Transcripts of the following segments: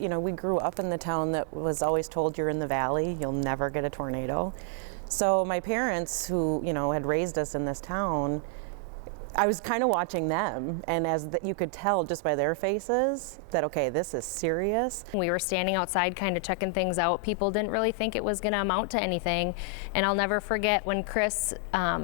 you know, we grew up in the town that was always told you're in the valley, you'll never get a tornado. So my parents, who, you know, had raised us in this town, I was kind of watching them, and you could tell just by their faces that, okay, this is serious. We were standing outside kind of checking things out. People didn't really think it was going to amount to anything. And I'll never forget when Chris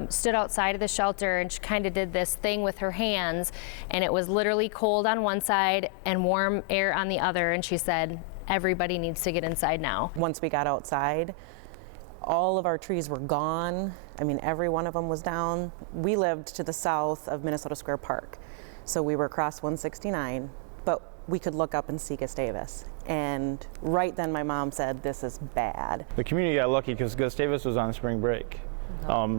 stood outside of the shelter and she kind of did this thing with her hands, and it was literally cold on one side and warm air on the other. And she said, everybody needs to get inside now. Once we got outside, all of our trees were gone. I mean, every one of them was down. We lived to the south of Minnesota Square Park, so we were across 169, but we could look up and see Gustavus. And right then my mom said, this is bad. The community got lucky because Gustavus was on spring break.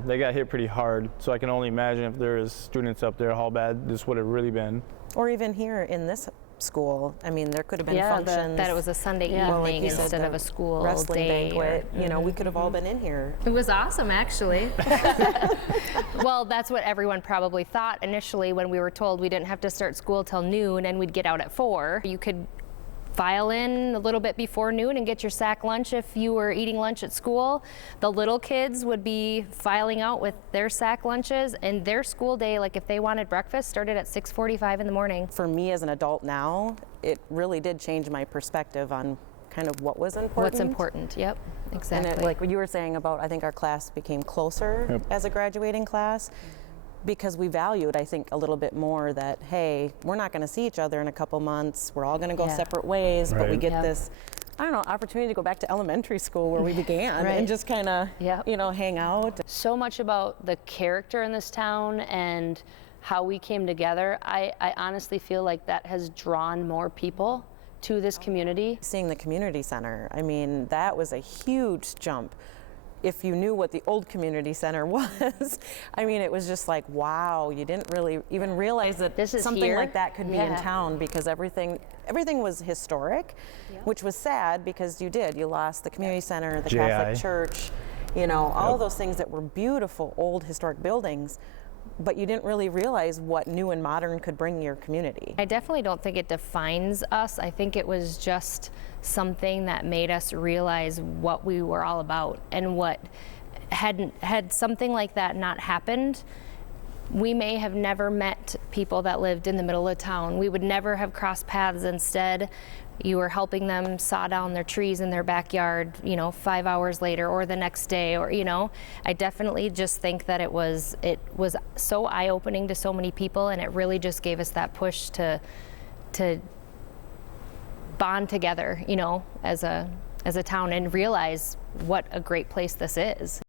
They got hit pretty hard, so I can only imagine if there was students up there how bad this would have really been. Or even here in this school, I mean, there could have been functions. That it was a Sunday evening well, like instead of a school wrestling day banquet. You know, we could have all been in here. It was awesome, actually. Well, that's what everyone probably thought initially when we were told we didn't have to start school till noon and we'd get out at 4. You could file in a little bit before noon and get your sack lunch if you were eating lunch at school. The little kids would be filing out with their sack lunches, and their school day, like if they wanted breakfast, started at 6:45 in the morning. For me as an adult now, it really did change my perspective on kind of what was important. What's important, yep, exactly. And like what you were saying about, I think our class became closer as a graduating class, because we valued, I think, a little bit more that, hey, we're not going to see each other in a couple months. We're all going to go separate ways, but we get this, I don't know, opportunity to go back to elementary school where we began and just kind of, you know, hang out. So much about the character in this town and how we came together. I honestly feel like that has drawn more people to this community. Seeing the community center, I mean, that was a huge jump. If you knew what the old community center was, I mean, it was just like, wow, you didn't really even realize that something like that could be in town, because everything was historic, which was sad because you lost the community center, the Catholic Church, you know, all those things that were beautiful old historic buildings, but you didn't really realize what new and modern could bring your community. I definitely don't think it defines us. I think it was just something that made us realize what we were all about, and what had something like that not happened, we may have never met people that lived in the middle of town. We would never have crossed paths. Instead, you were helping them saw down their trees in their backyard, you know, 5 hours later or the next day, or, you know, I definitely just think that it was so eye-opening to so many people, and it really just gave us that push to bond together, you know, as a town, and realize what a great place this is.